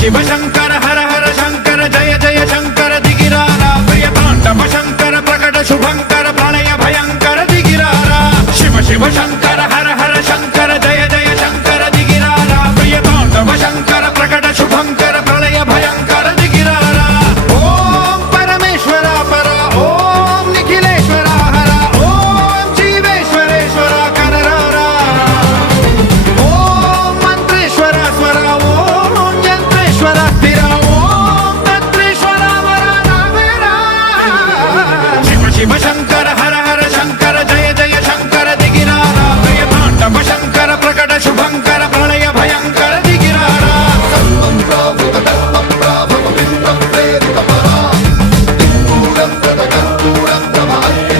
शिव शंकर हर हर शंकर जय जय शंकर दिगिरारा प्रिय तांडव शंकर प्रकट शुभंकर प्रलय भयंकर दिगिरारा शिव शिव शंकर